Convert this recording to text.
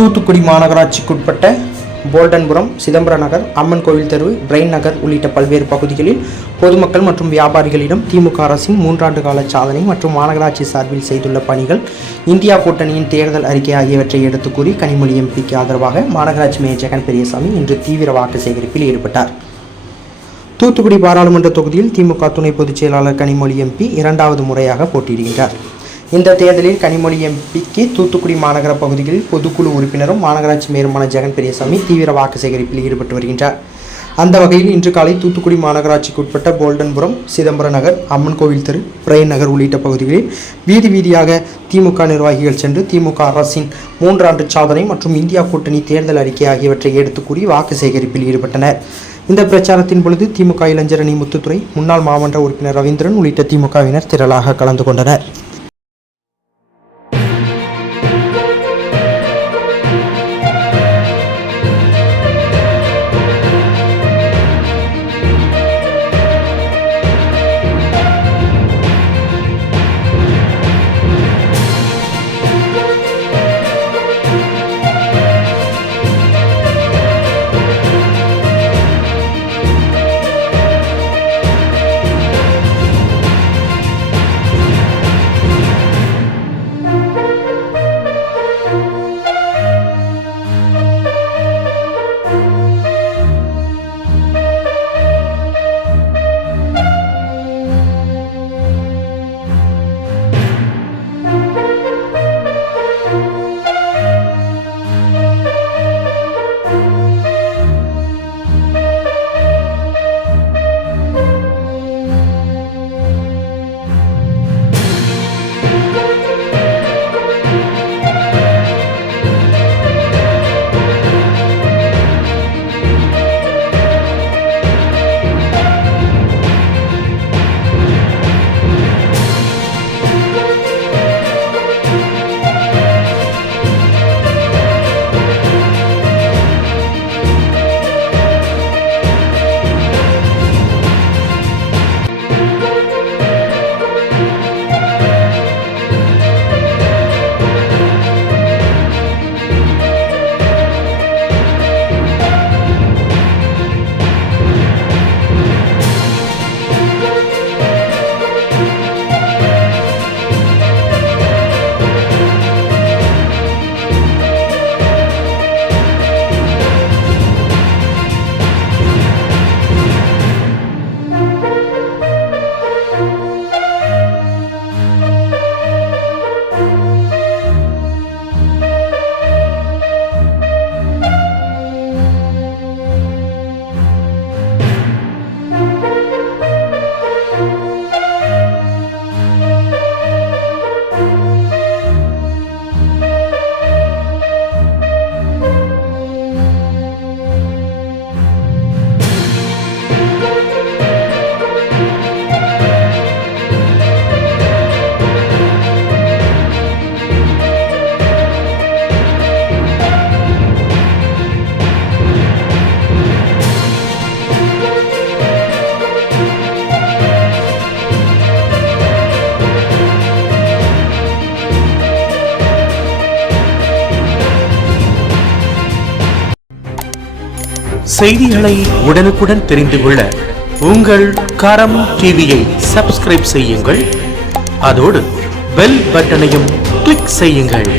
தூத்துக்குடி மாநகராட்சிக்குட்பட்ட போல்டன்புரம், சிதம்பரம் நகர், அம்மன் கோவில் தெரு, பிரெயின் நகர் உள்ளிட்ட பல்வேறு பகுதிகளில் பொதுமக்கள் மற்றும் வியாபாரிகளிடம் திமுக அரசின் 3 ஆண்டு கால சாதனை மற்றும் மாநகராட்சி சார்பில் செய்துள்ள பணிகள், இந்தியா கூட்டணியின் தேர்தல் அறிக்கை ஆகியவற்றை எடுத்துக் கூறி கனிமொழி எம்பிக்கு ஆதரவாக மாநகராட்சி மேயர் ஜெகன் பெரியசாமி இன்று தீவிர வாக்கு சேகரிப்பில் ஈடுபட்டார். தூத்துக்குடி பாராளுமன்ற தொகுதியில் திமுக துணை பொதுச் செயலாளர் கனிமொழி எம்பி 2வது முறையாக போட்டியிடுகின்றார். இந்த தேர்தலில் கனிமொழி எம்பிக்கு தூத்துக்குடி மாநகர பகுதிகளில் பொதுக்குழு உறுப்பினரும் மாநகராட்சி மேயருமான ஜெகன் பெரியசாமி தீவிர வாக்கு சேகரிப்பில் ஈடுபட்டு வருகின்றார். அந்த வகையில் இன்று காலை தூத்துக்குடி மாநகராட்சிக்கு உட்பட்ட போல்டன்புரம், சிதம்பரம் நகர், அம்மன் கோவில் தெரு, பிரெயின் நகர் உள்ளிட்ட பகுதிகளில் வீதி வீதியாக திமுக நிர்வாகிகள் சென்று திமுக அரசின் 3 ஆண்டு சாதனை மற்றும் இந்தியா கூட்டணி தேர்தல் அறிக்கை ஆகியவற்றை எடுத்துக் கூறி வாக்கு சேகரிப்பில் ஈடுபட்டனர். இந்த பிரச்சாரத்தின் பொழுது திமுக இளைஞர் அணி முத்துத்துறை, முன்னாள் மாமன்ற உறுப்பினர் ரவீந்திரன் உள்ளிட்ட திமுகவினர் திரளாக கலந்து கொண்டனர். செய்திகளை உடனுக்குடன் தெரிந்து கொள்ள உங்கள் கரம் டிவியை சப்ஸ்கிரைப் செய்யுங்கள். அதோடு பெல் பட்டனையும் கிளிக் செய்யுங்கள்.